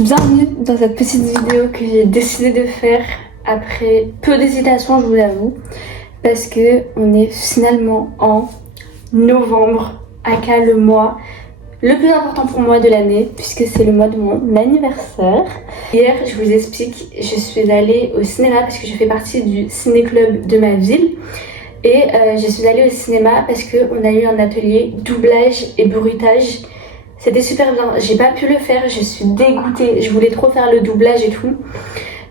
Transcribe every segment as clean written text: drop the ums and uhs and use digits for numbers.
Bienvenue dans cette petite vidéo que j'ai décidé de faire après peu d'hésitation, je vous l'avoue, parce que on est finalement en novembre, aka le mois le plus important pour moi de l'année, puisque c'est le mois de mon anniversaire. Hier, je vous explique, je suis allée au cinéma parce que je fais partie du ciné-club de ma ville. Et je suis allée au cinéma parce qu'on a eu un atelier doublage et bruitage. C'était super bien, j'ai pas pu le faire, je suis dégoûtée, je voulais trop faire le doublage et tout.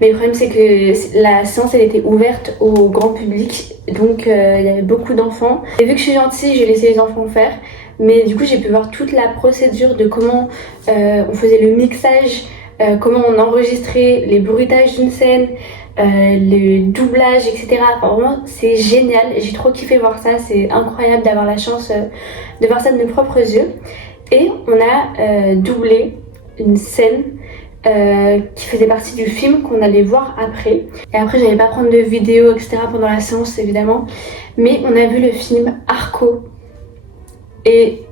Mais le problème c'est que la séance elle était ouverte au grand public, donc il y avait beaucoup d'enfants. Et vu que je suis gentille, j'ai laissé les enfants faire. Mais du coup j'ai pu voir toute la procédure de comment on faisait le mixage, comment on enregistrait les bruitages d'une scène, le doublage, etc. Enfin, vraiment c'est génial, j'ai trop kiffé voir ça, c'est incroyable d'avoir la chance de voir ça de mes propres yeux. Et on a doublé une scène qui faisait partie du film qu'on allait voir après. Et après j'allais pas prendre de vidéo etc pendant la séance évidemment, mais on a vu le film Arco. Et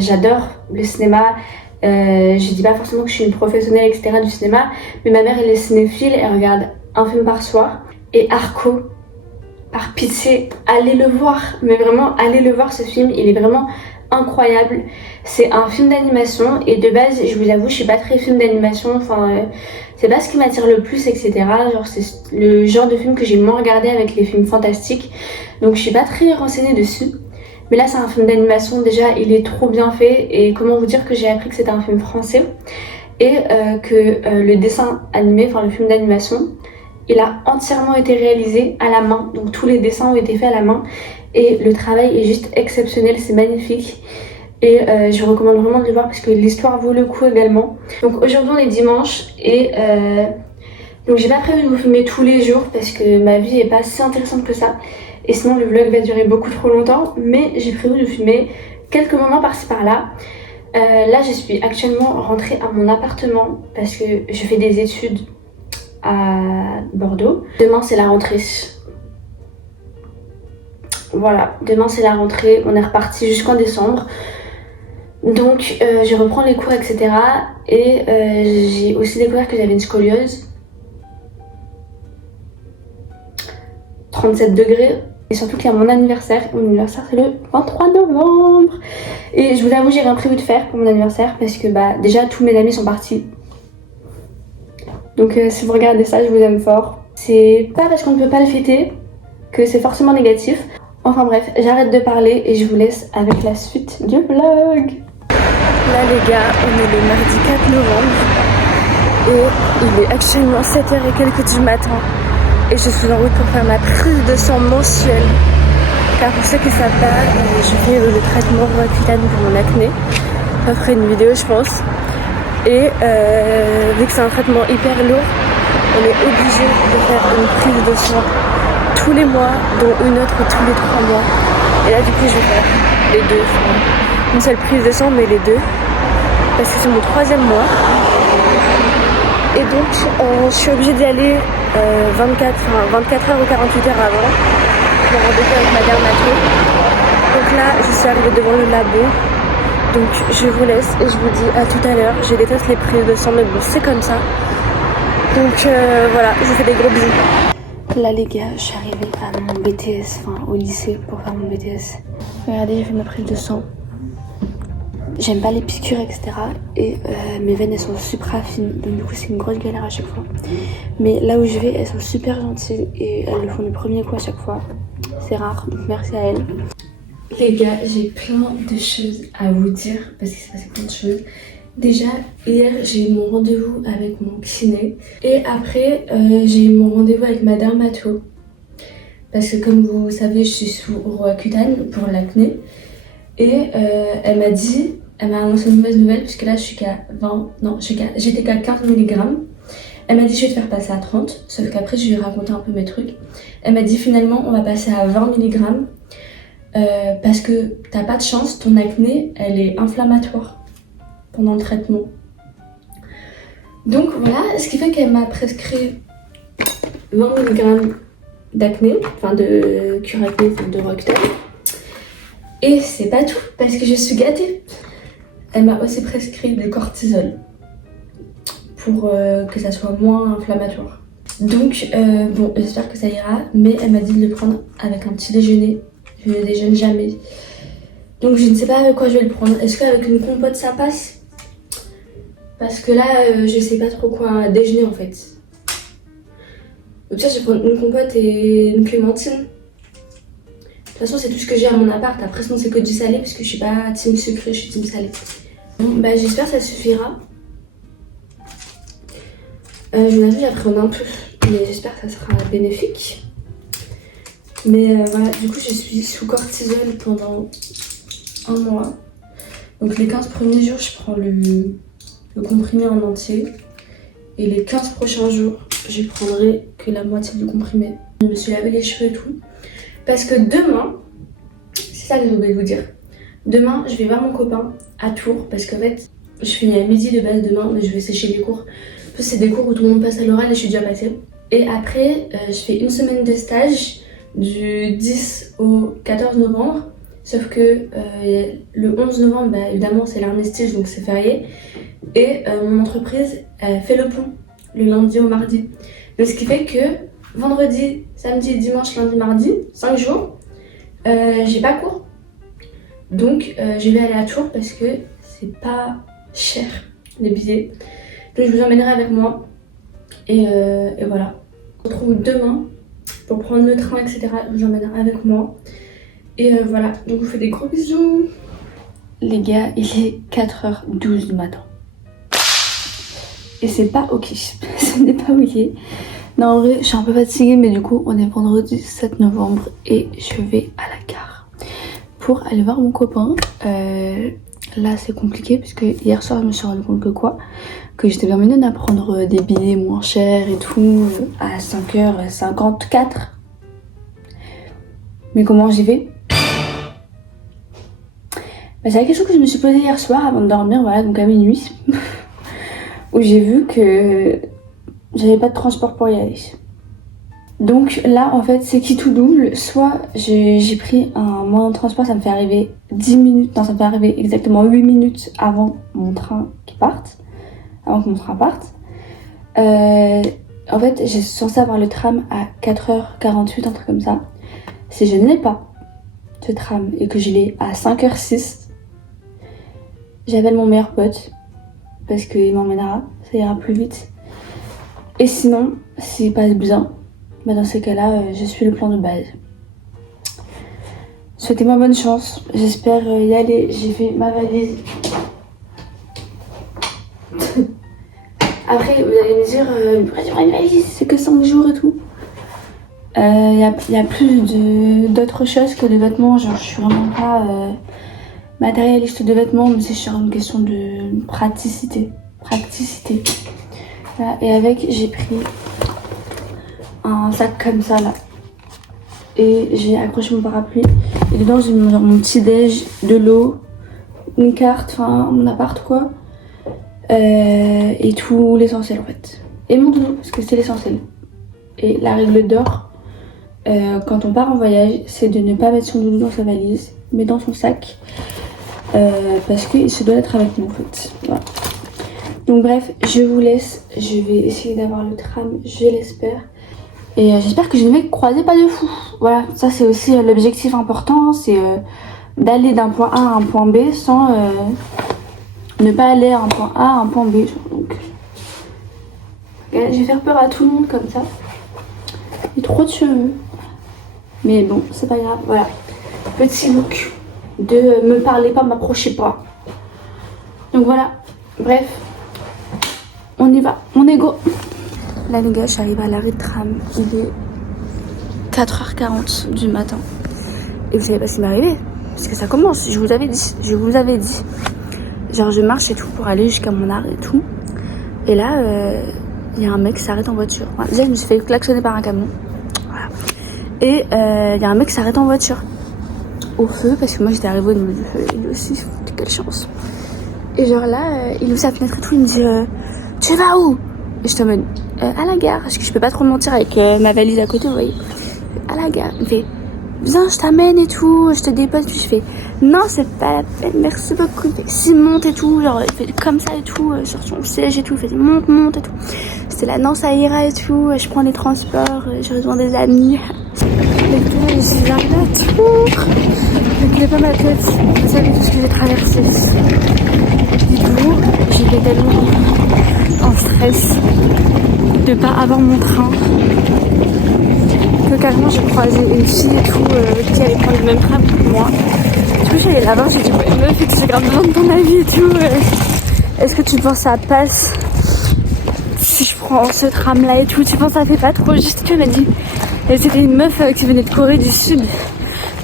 j'adore le cinéma, je dis pas forcément que je suis une professionnelle etc du cinéma, mais ma mère elle est cinéphile, elle regarde un film par soir. Et Arco, par pitié, allez le voir, mais vraiment allez le voir, ce film, il est vraiment incroyable. C'est un film d'animation et de base je vous avoue je suis pas très film d'animation, enfin c'est pas ce qui m'attire le plus etc, genre c'est le genre de film que j'ai moins regardé avec les films fantastiques, donc je suis pas très renseignée dessus. Mais là c'est un film d'animation, déjà il est trop bien fait. Et comment vous dire que j'ai appris que c'était un film français et que le dessin animé, enfin le film d'animation, il a entièrement été réalisé à la main, donc tous les dessins ont été faits à la main. Et le travail est juste exceptionnel, c'est magnifique. Et je recommande vraiment de le voir parce que l'histoire vaut le coup également. Donc aujourd'hui on est dimanche et donc j'ai pas prévu de vous filmer tous les jours parce que ma vie est pas si intéressante que ça. Et sinon le vlog va durer beaucoup trop longtemps, mais j'ai prévu de filmer quelques moments par-ci par-là. Là je suis actuellement rentrée à mon appartement parce que je fais des études à Bordeaux. Demain c'est la rentrée. Voilà, demain c'est la rentrée, on est reparti jusqu'en décembre. Donc je reprends les cours etc. Et j'ai aussi découvert que j'avais une scoliose. 37 degrés. Et surtout qu'il y a mon anniversaire. Mon anniversaire c'est le 23 novembre. Et je vous avoue j'ai rien prévu de faire pour mon anniversaire parce que bah déjà tous mes amis sont partis. Donc si vous regardez ça je vous aime fort. C'est pas parce qu'on ne peut pas le fêter que c'est forcément négatif. Enfin bref, j'arrête de parler et je vous laisse avec la suite du vlog. Là les gars, on est le mardi 4 novembre et il est actuellement 7h et quelques du matin. Et je suis en route pour faire ma prise de sang mensuelle. Car pour ceux qui savent pas, je fais le traitement Roaccutane pour mon acné. Je ferai une vidéo je pense. Et vu que c'est un traitement hyper lourd, on est obligé de faire une prise de sang tous les mois, dont une autre tous les 3 mois. Et là du coup je vais faire les deux, enfin, une seule prise de sang mais les deux, parce que c'est mon 3e mois. Et donc je suis obligée d'y aller 24 heures ou 48 heures avant pour rendez-vous avec ma dermato. Donc là je suis arrivée devant le labo, donc je vous laisse et je vous dis à tout à l'heure. Je déteste les prises de sang mais bon c'est comme ça. Donc voilà, je vous fais des gros bisous. Là les gars, je suis arrivée à mon BTS, enfin au lycée pour faire mon BTS. Regardez, j'ai fait ma prise de sang. J'aime pas les piqûres etc. Et mes veines elles sont super fines, donc du coup c'est une grosse galère à chaque fois. Mais là où je vais, elles sont super gentilles et elles le font du premier coup à chaque fois. C'est rare, donc merci à elles. Les gars, j'ai plein de choses à vous dire parce qu'il s'est passé plein de choses. Déjà, hier, j'ai eu mon rendez-vous avec mon kiné. Et après, j'ai eu mon rendez-vous avec ma dermato. Parce que comme vous savez, je suis sous Roaccutane pour l'acné. Et elle m'a annoncé une mauvaise nouvelle puisque là, je suis qu'à 20... Non, j'étais qu'à 15 mg. Elle m'a dit, je vais te faire passer à 30. Sauf qu'après, je lui ai raconté un peu mes trucs. Elle m'a dit, finalement, on va passer à 20 mg. Parce que t'as pas de chance, ton acné, elle est inflammatoire pendant le traitement. Donc voilà, ce qui fait qu'elle m'a prescrit 20 mg d'acné, enfin de cure acné de Roaccutane. Et c'est pas tout, parce que je suis gâtée. Elle m'a aussi prescrit du cortisol pour que ça soit moins inflammatoire. Donc bon, j'espère que ça ira, mais elle m'a dit de le prendre avec un petit déjeuner. Je ne déjeune jamais. Donc je ne sais pas avec quoi je vais le prendre. Est-ce qu'avec une compote ça passe? Parce que là, je sais pas trop quoi déjeuner en fait. Donc ça, je vais prendre une compote et une clémentine. De toute façon, c'est tout ce que j'ai à mon appart. Après, sinon, c'est que du salé, parce que je suis pas team sucré, je suis team salé. Bon, bah, j'espère que ça suffira. Je m'avoue, j'appréhende un peu, mais j'espère que ça sera bénéfique. Mais voilà, du coup, je suis sous cortisone pendant un mois. Donc, les 15 premiers jours, je prends le comprimé en entier. Et les 15 prochains jours, je prendrai que la moitié du comprimé. Je me suis lavé les cheveux et tout. Parce que demain, c'est ça que j'ai oublié de vous dire. Demain, je vais voir mon copain à Tours. Parce qu'en fait, je finis à midi de base demain, mais je vais sécher les cours. En plus, c'est des cours où tout le monde passe à l'oral et je suis déjà passée. Et après, je fais une semaine de stage du 10 au 14 novembre. Sauf que le 11 novembre, bah, évidemment, c'est l'armistice, donc c'est férié. Et mon entreprise fait le pont le lundi au mardi. Donc, ce qui fait que vendredi, samedi, dimanche, lundi, mardi, 5 jours, j'ai pas cours. Donc je vais aller à Tours parce que c'est pas cher les billets. Donc je vous emmènerai avec moi. Et voilà. On se retrouve demain pour prendre le train, etc. Je vous emmènerai avec moi. Et voilà. Donc je vous fais des gros bisous. Les gars, il est 4h12 du matin. Et c'est pas ok. Ce n'est pas ok. Non, en vrai, je suis un peu fatiguée, mais du coup, on est vendredi 7 novembre et je vais à la gare pour aller voir mon copain. Là, c'est compliqué puisque hier soir, je me suis rendu compte que j'étais bien mignonne à prendre des billets moins chers et tout à 5h54. Mais comment j'y vais? C'est la question que je me suis posée hier soir avant de dormir, voilà, donc à minuit, où j'ai vu que j'avais pas de transport pour y aller. Donc là, en fait, c'est qui tout double. Soit j'ai pris un moyen de transport, ça me fait arriver 10 minutes, non, ça me fait arriver exactement 8 minutes avant mon train qui parte, avant que mon train parte. En fait, j'ai censé avoir le tram à 4h48, un truc comme ça. Si je n'ai pas ce tram et que je l'ai à 5h06, j'appelle mon meilleur pote parce qu'il m'emmènera, ça ira plus vite. Et sinon, s'il passe bien, bah dans ces cas-là, je suis le plan de base. Souhaitez-moi bonne chance, j'espère y aller. J'ai fait ma valise. Après, vous allez me dire, pourquoi tu prends une valise? C'est que 5 jours et tout. Y a plus d'autres choses que des vêtements. Genre, je suis vraiment pas matérialiste de vêtements, mais c'est sur une question de praticité. Voilà, et avec, j'ai pris un sac comme ça là. Et j'ai accroché mon parapluie. Et dedans, j'ai mis genre mon petit déj, de l'eau, une carte, enfin mon appart quoi. Et tout l'essentiel en fait. Et mon doudou, parce que c'est l'essentiel. Et la règle d'or, quand on part en voyage, c'est de ne pas mettre son doudou dans sa valise, mais dans son sac. Parce qu'il se doit être avec nous en fait. Voilà. Donc bref, je vous laisse. Je vais essayer d'avoir le tram, je l'espère. Et j'espère que je ne vais croiser pas de fou. Voilà, ça c'est aussi l'objectif important, c'est d'aller d'un point A à un point B sans ne pas aller à un point A à un point B. Donc, je vais faire peur à tout le monde comme ça. J'ai trop de cheveux. Mais bon, c'est pas grave, voilà. Petit look de me parlez pas, m'approchez pas. Donc voilà, bref, on y va, on est go. Là les gars, j'arrive à l'arrêt de tram, il est 4h40 du matin. Et vous savez pas ce qui m'est arrivé? Parce que ça commence, je vous avais dit. Genre je marche et tout pour aller jusqu'à mon arrêt et tout. Et là, il y a un mec qui s'arrête en voiture. Enfin, déjà je me suis fait klaxonner par un camion. Voilà. Et il y a un mec qui s'arrête en voiture. Au feu, parce que moi j'étais arrivée au niveau du feu. Et lui aussi, quelle chance. Et genre là, il ouvre sa fenêtre et tout, il me dit tu vas où? Et je te mène à la gare, parce que je peux pas trop mentir avec ma valise à côté, vous voyez. À la gare, il me fait viens, je t'amène et tout, je te dépose. Puis je fais, non, c'est pas la peine, merci beaucoup. S'il monte et tout, genre, il fait comme ça et tout, sur son siège et tout, il fait monte et tout. C'était là, non, ça ira et tout, je prends les transports, j'ai rejoint des amis. Et tout, je suis arrivée à Tours. Je ne pas ma tête, vous savez tout ce que j'ai traversé. Du coup, j'étais tellement en stress de pas avoir mon train que carrément j'ai croisé une fille et tout qui allait prendre le même train que moi. Du coup, j'allais la voir, j'ai dit, ouais, meuf, j'ai grave besoin de ton avis et tout. Est-ce que tu penses que ça passe si je prends ce tram là et tout? Tu penses que ça fait pas trop juste? Qu'elle m'a dit. Et c'était une meuf qui venait de Corée du Sud.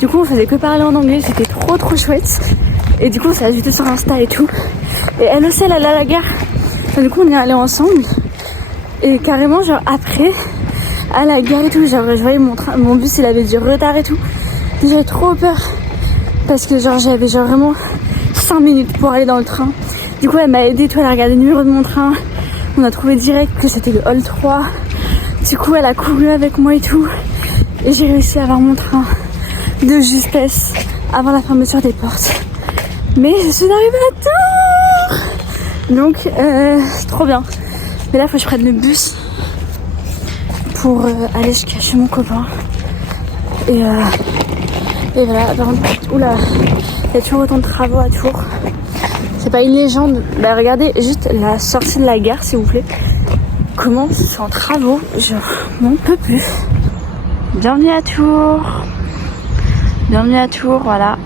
Du coup, on faisait que parler en anglais, c'était trop chouette. Et du coup, on s'est ajouté sur Insta et tout. Et elle aussi, elle allait à la gare. Et du coup, on est allés ensemble. Et carrément, genre après, à la gare et tout, genre je voyais mon bus, il avait du retard et tout. Et j'avais trop peur. Parce que genre j'avais genre vraiment 5 minutes pour aller dans le train. Du coup, elle m'a aidé, elle a regardé le numéro de mon train. On a trouvé direct que c'était le hall 3. Du coup, elle a couru avec moi et tout. Et j'ai réussi à avoir mon train de justesse avant la fermeture des portes. Mais je suis arrivée à Tours. Donc, c'est trop bien. Mais là, il faut que je prenne le bus pour aller jusqu'à chez mon copain. Et voilà, par contre, oula, il y a toujours autant de travaux à Tours. C'est pas une légende. Bah, regardez juste la sortie de la gare, s'il vous plaît. Comment c'est en travaux, je n'en peux plus. Bienvenue à Tours. Bienvenue à Tours, voilà.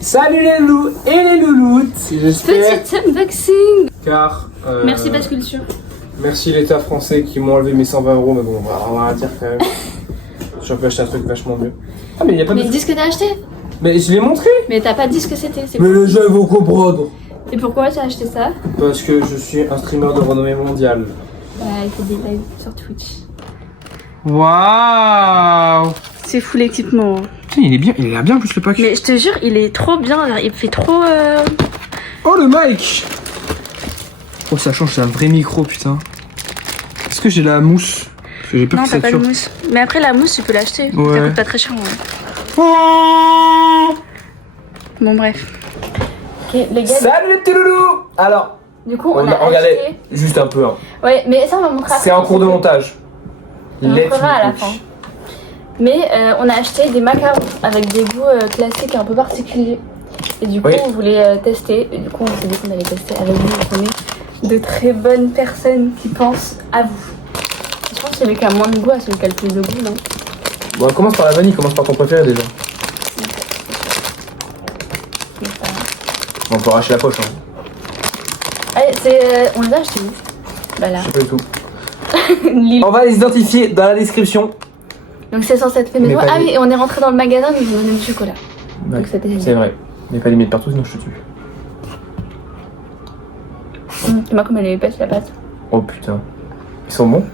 Salut les loups et les louloutes, j'espère. Petit unboxing. Car Merci Basse Culture. merci l'État français qui m'ont enlevé mes 120 €, mais bon, on va dire quand même. J'aurais pu acheter un truc vachement mieux. Ah mais il y a pas Mais de... dis ce que t'as acheté. Mais je l'ai montré. Mais t'as pas dit ce que c'était. Mais les gens vont comprendre. Et pourquoi t'as acheté ça? Parce que je suis un streamer de renommée mondiale. Ouais, il fait des lives sur Twitch. Waouh. C'est fou l'équipement. Il est bien, il a bien plus le pack. Mais je te jure, il est trop bien. Genre, il fait trop. Oh le mic. Oh ça change, c'est un vrai micro putain. Est-ce que j'ai la mousse? Parce que j'ai peur Non, que t'as ça pas de tue. mousse. Mais après, la mousse, tu peux l'acheter. Ouais. Ça coûte pas très cher. Ouais. Oh Bon, bref. Ok, les gars. Salut les petits loulous. Alors, Du coup, on a regardez, acheté. juste un peu. Hein. Ouais, mais ça, on va montrer après. C'est en cours de montage. On Let montrera me à la cook. fin. Mais on a acheté des macarons avec des goûts classiques un peu particuliers. Et du coup, Oui. on voulait tester. Et du coup, on s'est dit qu'on allait tester avec vous. On est de très bonnes personnes qui pensent à vous. Je pense que celui qui a moins de goût a celui qui a le plus de goût, non? Bon, on commence par la vanille, commence par ton préféré déjà. Mais ça va. Bon, on peut arracher la poche. Hein. Allez, on les a achetés où? Bah là. Je sais pas du tout. Lille. On va les identifier dans la description. Donc c'est censé être fait Mais maison. pas Ah des- oui, et on est rentré dans le magasin, mais ils nous ont donné du chocolat. Ouais, Donc c'était c'est vrai. Mais pas les mettre partout, sinon je te tue. Moi, comme elle est épaisse, la pâte. Oh putain. Ils sont bons?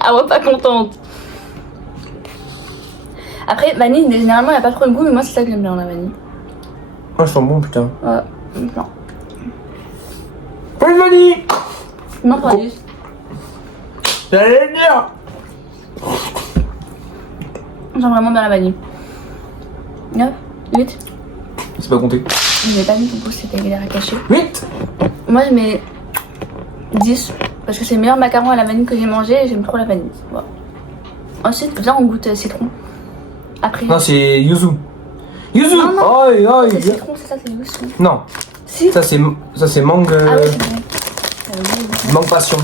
Ah ouais, pas contente. Après, vanille, généralement, elle a pas trop de goût, mais moi, c'est ça que j'aime bien, la vanille. Oh, ils sont bons, putain. Ouais, non. Pas de vanille! Non, pas juste. J'allais le dire! J'aime vraiment bien la vanille. 9, 8. C'est pas compté. Je n'ai pas mis du coup, c'était galère à cacher. 8! Moi, je mets 10. Parce que c'est le meilleur macaron à la vanille que j'ai mangé et j'aime trop la vanille. Voilà. Ensuite, viens, on goûte citron. Après. Non, c'est Yuzu. Yuzu! Non, non. Oh, oh, C'est il- citron, c'est ça, c'est le goût. Non, Si. ça c'est mangue. Ah oui, c'est vrai. Mangue passion.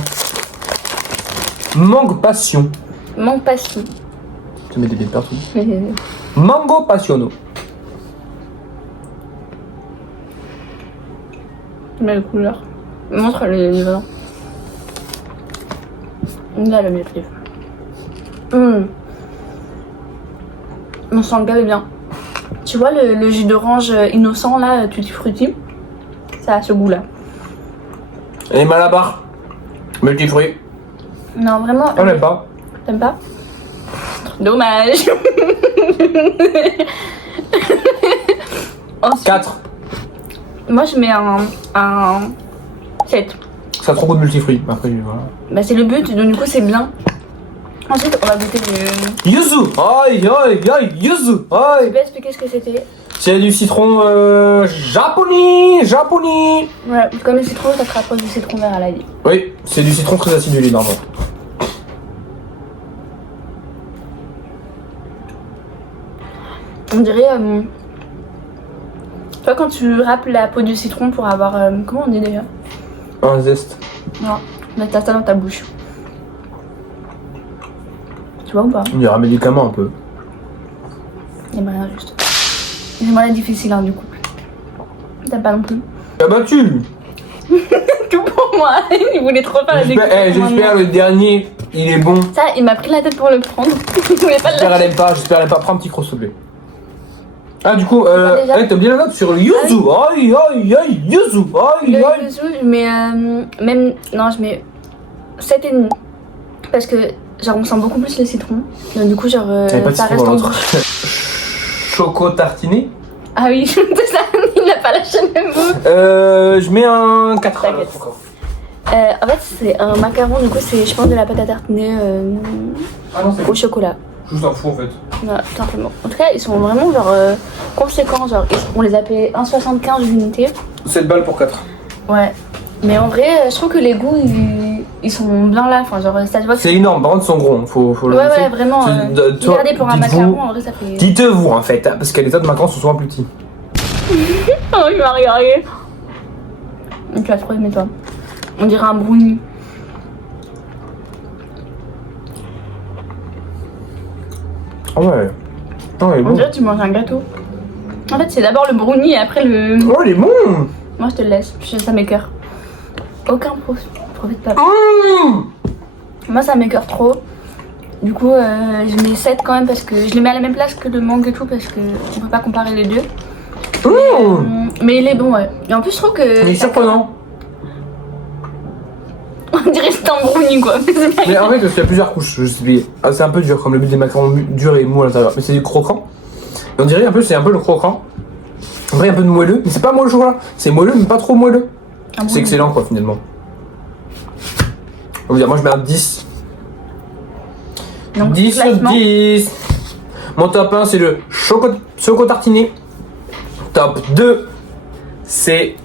Mangue passion. Mangue passion. Tu mets des billes partout. Mango passiono. Mais les couleurs. Montre les vins. Là, le mieux pris. On sent le bien. Tu vois le jus d'orange innocent là, tutti frutti, ça a ce goût là. Et Malabar, multifruits. Non, vraiment. On l'aime pas. T'aimes pas? Dommage. 4. Moi je mets un 7. Ça a trop goût de multifruits. Après, voilà. Bah c'est le but, donc du coup c'est bien. Ensuite on va goûter le... Yuzu. Aïe, aïe, aïe, yuzu. Tu Aïe. peux expliquer ce que c'était? C'est du citron japonais. Ouais, comme le citron, ça te rapproche du citron vert à la vie. Oui, c'est du citron très acidulé normalement. On dirait... Tu vois quand tu râpes la peau du citron pour avoir... comment on dit d'ailleurs? Un zeste. Non, mettre ça dans ta bouche. Tu vois ou pas? On dirait un médicament un peu. J'aimerais rien juste. J'aimerais la difficile hein, du coup. T'aimes pas non plus? T'as battu. Tout pour moi. Il voulait trop faire la découpe. J'espère le dernier, il est bon. Ça, il m'a pris la tête pour le prendre. Il voulait pas le J'espère lâcher. elle aime pas. Prends un petit croc s'il te plaît. Ah du coup, déjà t'as bien la note sur le yuzu. Aïe, aïe, aïe, yuzu. Aïe, Le aïe. yuzu, je mets même... Non, je mets 7,5. Parce que genre on sent beaucoup plus le citron. Donc du coup genre T'avais pas de ça citron reste dans en l'autre. bouche. Choco tartiné. Ah oui, c'est ça, il n'a pas lâché le mot. Je mets un 4. T'inquiète. En fait c'est un macaron, du coup c'est je pense de la pâte à tartiner Ah non, c'est au chocolat. Je vous en fous en fait. Voilà, tout simplement. En tout cas ils sont vraiment genre conséquents, genre on les a payés 1,75 l'unité. 7 balles pour 4. Ouais. Mais en vrai je trouve que les goûts ils sont bien là, enfin genre ça se voit que... C'est énorme, par contre ils sont gros, faut le Ouais laisser. ouais vraiment, regardez pour un macaron en vrai ça fait... Dites-vous en fait, hein, parce que les autres macarons sont souvent plus petits. Oh il m'a regardé. Tu vas trop aimer toi. On dirait un brownie. Ah ouais. Attends, il est On bon. dirait que tu manges un gâteau. En fait, c'est d'abord le brownie et après le... Oh, il est bon. Moi, je te le laisse. Ça m'écoeure. Aucun profite pas. Mmh. Moi, ça m'écoeure trop. Du coup, je mets 7 quand même parce que je les mets à la même place que le mangue et tout parce que on peut pas comparer les deux. Mais il est bon, ouais. Et en plus, je trouve que... Il est surprenant. On dirait que c'est un brownie, quoi. Mais en fait, parce qu'il y a plusieurs couches. Je sais, c'est un peu dur, comme le but des macarons durs et mous à l'intérieur. Mais c'est du croquant. Et on dirait un peu, c'est un peu le croquant. En vrai, il y a un peu de moelleux. Mais c'est pas moelleux au chocolat. C'est moelleux, mais pas trop moelleux. C'est excellent, quoi, finalement. On va dire, moi, je mets un 10. Donc, 10 sur classement. 10. Mon top 1, c'est le choco tartiné. Top 2, c'est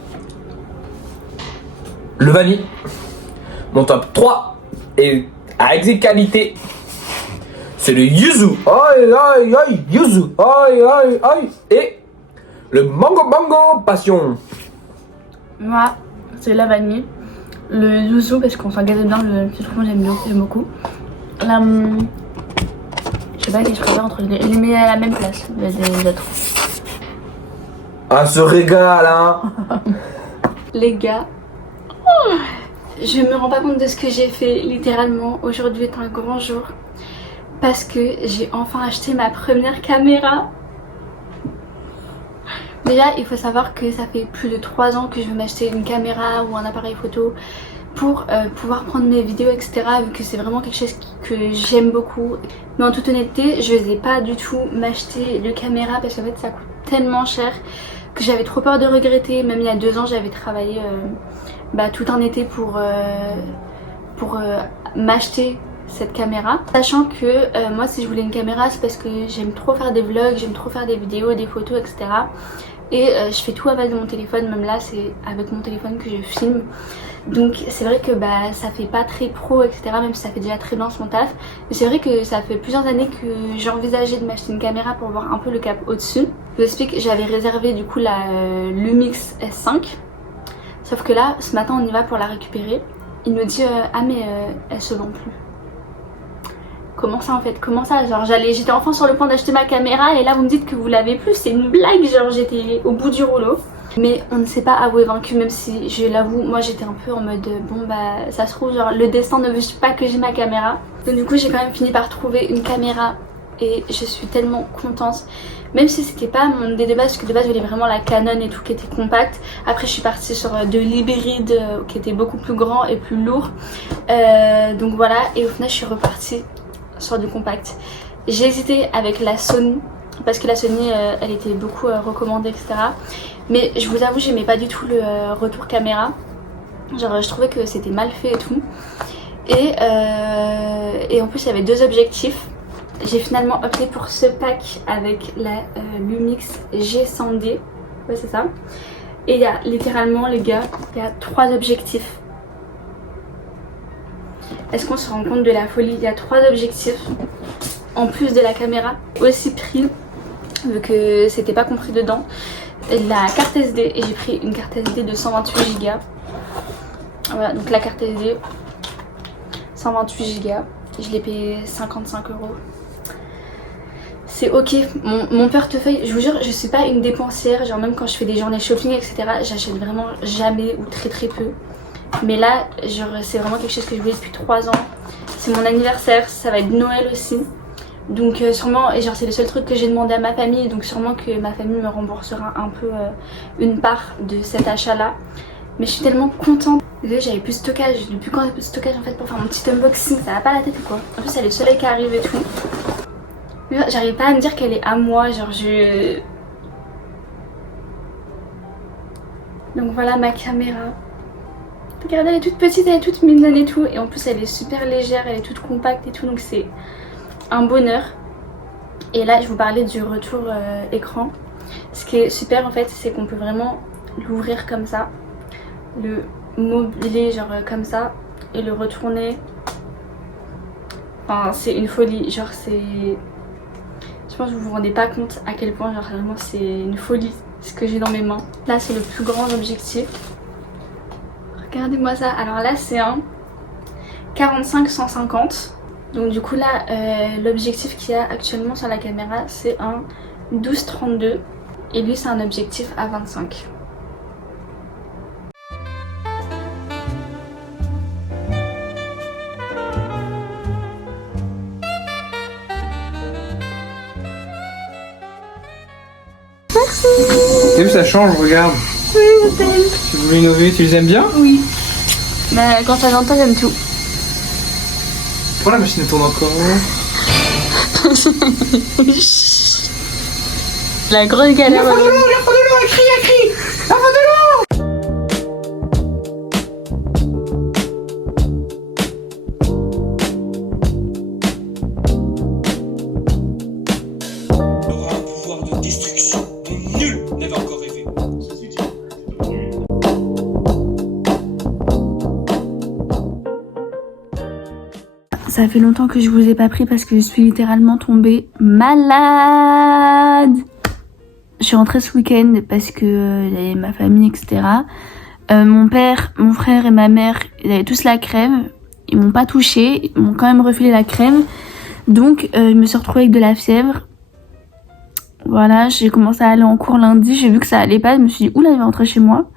le vanille. Mon top 3 est à égalité. C'est le yuzu. Aïe, aïe, aïe, yuzu. Aïe, aïe, aïe. Et le mango mango passion. Moi, c'est la vanille. Le yuzu, parce qu'on s'engage bien, le citron, j'aime beaucoup. La... Je sais pas quel je préfère entre les deux. Je les mets à la même place, les autres. Ah, ce régal, hein. Les gars, je me rends pas compte de ce que j'ai fait. Littéralement, aujourd'hui est un grand jour. Parce que j'ai enfin acheté ma première caméra. Déjà, il faut savoir que ça fait plus de 3 ans que je veux m'acheter une caméra ou un appareil photo pour pouvoir prendre mes vidéos, etc. Vu que c'est vraiment quelque chose que j'aime beaucoup. Mais en toute honnêteté, je n'osais pas du tout m'acheter de caméra parce qu'en fait ça coûte tellement cher que j'avais trop peur de regretter. Même il y a 2 ans, j'avais travaillé tout un été pour m'acheter cette caméra, sachant que moi si je voulais une caméra c'est parce que j'aime trop faire des vlogs, j'aime trop faire des vidéos, des photos, etc. Et je fais tout avec mon téléphone, même là c'est avec mon téléphone que je filme. Donc c'est vrai que ça fait pas très pro, etc. Même si ça fait déjà très bien mon taf. Mais c'est vrai que ça fait plusieurs années que j'ai envisagé de m'acheter une caméra pour voir un peu le cap au-dessus. Je vous explique, j'avais réservé du coup la Lumix S5. Sauf que là, ce matin on y va pour la récupérer. Il me dit ah mais elle se vend plus. Comment ça en fait? Comment ça? Genre j'étais enfin sur le point d'acheter ma caméra et là vous me dites que vous l'avez plus, c'est une blague, genre j'étais au bout du rouleau. Mais on ne s'est pas avoué vaincu, même si je l'avoue, moi j'étais un peu en mode bon bah ça se trouve genre le destin ne veut pas que j'ai ma caméra. Donc du coup j'ai quand même fini par trouver une caméra et je suis tellement contente. Même si c'était pas mon idée de base, parce que de base je voulais vraiment la Canon et tout qui était compacte. Après je suis partie sur de l'hybride qui était beaucoup plus grand et plus lourd. Donc voilà, et au final je suis repartie sur du compact. J'ai hésité avec la Sony, parce que la Sony elle était beaucoup recommandée, etc. Mais je vous avoue, j'aimais pas du tout le retour caméra. Genre je trouvais que c'était mal fait et tout. Et en plus il y avait 2 objectifs. J'ai finalement opté pour ce pack avec la Lumix G100D. Ouais c'est ça. Et il y a littéralement les gars, il y a 3 objectifs. Est-ce qu'on se rend compte de la folie? Il y a 3 objectifs en plus de la caméra, aussi pris vu que c'était pas compris dedans. La carte SD, et j'ai pris une carte SD de 128 Go. Voilà, donc la carte SD 128 Go, je l'ai payé 55 €. C'est ok, mon portefeuille, je vous jure, je suis pas une dépensière, genre même quand je fais des journées shopping etc, j'achète vraiment jamais ou très peu. Mais là, genre c'est vraiment quelque chose que je voulais depuis 3 ans. C'est mon anniversaire, ça va être Noël aussi. Donc sûrement, et genre c'est le seul truc que j'ai demandé à ma famille, donc sûrement que ma famille me remboursera un peu une part de cet achat là. Mais je suis tellement contente. Désolée, j'avais plus de stockage, depuis quand j'ai plus de stockage en fait pour faire mon petit unboxing, ça va pas la tête ou quoi. En plus il y a le soleil qui arrive et tout. J'arrive pas à me dire qu'elle est à moi, genre je... Donc voilà ma caméra. Regardez, elle est toute petite, elle est toute mignonne et tout, et en plus elle est super légère, elle est toute compacte et tout, donc c'est un bonheur. Et là je vous parlais du retour écran. Ce qui est super en fait, c'est qu'on peut vraiment l'ouvrir comme ça, le mobiler genre comme ça et le retourner. Enfin c'est une folie, genre c'est... Je pense que vous vous rendez pas compte à quel point genre vraiment c'est une folie ce que j'ai dans mes mains. Là c'est le plus grand objectif. Regardez-moi ça, alors là c'est un 45-150. Donc du coup là l'objectif qu'il y a actuellement sur la caméra c'est un 12-32 et lui c'est un objectif à 25. Merci. T'as vu ça change, regarde. Oui je t'aime. Tu voulais innover, tu les aimes bien? Oui. Bah quand ça j'entends j'aime tout. Pourquoi la machine tourne encore? La grosse galère. Il y a pas de l'eau, écris, la fin de l'eau. Aura un pouvoir de destruction dont nul n'avait encore rêvé. Ça fait longtemps que je vous ai pas pris parce que je suis littéralement tombée malade. Je suis rentrée ce week-end parce que il y avait ma famille, etc. Mon père, mon frère et ma mère, ils avaient tous la crève. Ils m'ont pas touchée, ils m'ont quand même refilé la crève. Donc je me suis retrouvée avec de la fièvre. Voilà, j'ai commencé à aller en cours lundi, j'ai vu que ça allait pas, je me suis dit oula, je vais rentrer chez moi.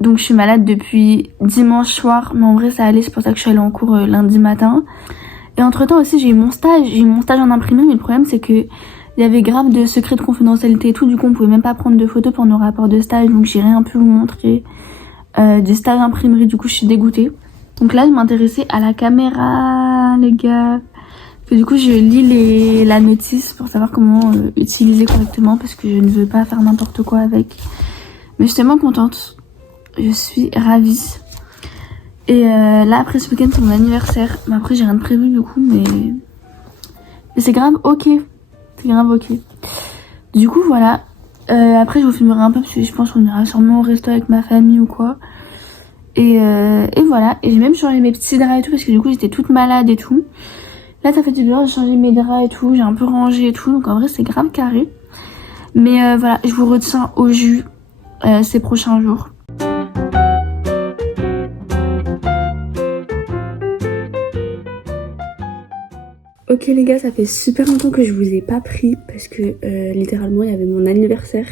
Donc je suis malade depuis dimanche soir, mais en vrai ça allait, c'est pour ça que je suis allée en cours lundi matin. Et entre temps aussi j'ai eu mon stage en imprimé, mais le problème c'est que il y avait grave de secrets de confidentialité et tout, du coup on pouvait même pas prendre de photos pour nos rapports de stage, donc j'ai rien pu vous montrer du stage imprimerie, du coup je suis dégoûtée. Donc là je m'intéressais à la caméra les gars, parce que du coup je lis la notice pour savoir comment utiliser correctement, parce que je ne veux pas faire n'importe quoi avec. Mais je suis tellement contente, je suis ravie. Et là après ce week-end c'est mon anniversaire, mais après j'ai rien de prévu du coup, mais c'est grave ok, c'est grave ok. Du coup voilà, après je vous filmerai un peu parce que je pense qu'on ira sûrement au resto avec ma famille ou quoi. Et voilà, et j'ai même changé mes petits draps et tout parce que du coup j'étais toute malade et tout. Là ça fait du bien, j'ai changé mes draps et tout, j'ai un peu rangé et tout, donc en vrai c'est grave carré. Mais voilà, je vous retiens au jus ces prochains jours. Ok les gars, ça fait super longtemps que je vous ai pas pris parce que littéralement il y avait mon anniversaire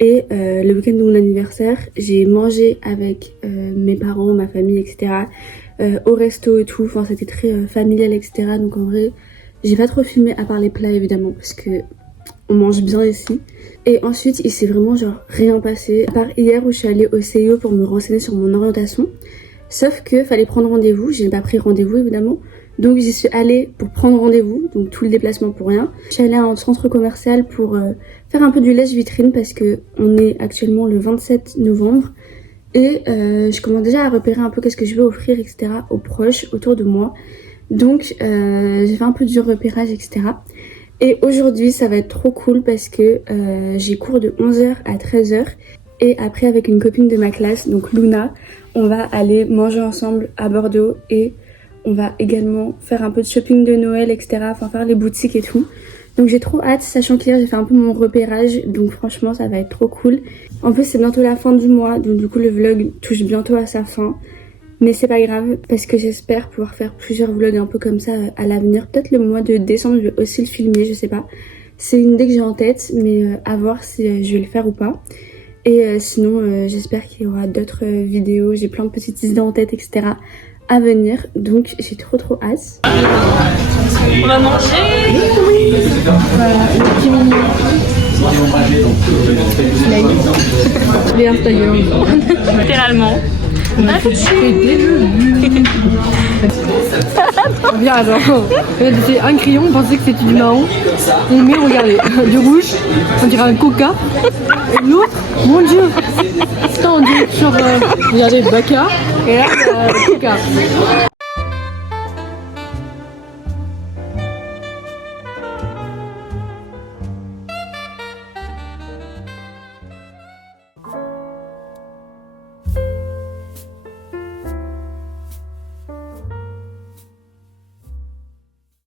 Et le week-end de mon anniversaire, j'ai mangé avec mes parents, ma famille, etc. Au resto et tout, enfin c'était très familial, etc. Donc en vrai, j'ai pas trop filmé à part les plats évidemment, parce que on mange bien ici. Et ensuite, il s'est vraiment genre rien passé, à part hier où je suis allée au CIO pour me renseigner sur mon orientation. Sauf que fallait prendre rendez-vous, j'ai pas pris rendez-vous évidemment. Donc j'y suis allée pour prendre rendez-vous, donc tout le déplacement pour rien. Je suis allée à un centre commercial pour faire un peu du lèche-vitrine parce que on est actuellement le 27 novembre. Et je commence déjà à repérer un peu qu'est-ce que je veux offrir, etc. aux proches autour de moi. Donc j'ai fait un peu du repérage, etc. Et aujourd'hui ça va être trop cool parce que j'ai cours de 11h à 13h. Et après avec une copine de ma classe, donc Luna, on va aller manger ensemble à Bordeaux. Et on va également faire un peu de shopping de Noël, etc. Enfin faire les boutiques et tout. Donc j'ai trop hâte, sachant qu'hier j'ai fait un peu mon repérage. Donc franchement ça va être trop cool. En plus c'est bientôt la fin du mois, donc du coup le vlog touche bientôt à sa fin. Mais c'est pas grave parce que j'espère pouvoir faire plusieurs vlogs un peu comme ça à l'avenir. Peut-être le mois de décembre je vais aussi le filmer, je sais pas. C'est une idée que j'ai en tête, mais à voir si je vais le faire ou pas. Et sinon j'espère qu'il y aura d'autres vidéos, j'ai plein de petites idées en tête, etc. à venir, donc j'ai trop hâte. On va manger. Voilà, le petit mignon. Les Instagram. Littéralement. Bien, attends. C'est un crayon, on pensait que c'était du marron. On met, regardez, du rouge, on dirait un coca. Et l'autre, mon dieu. Putain, on dirait genre, regardez, Baka. Et là, coca.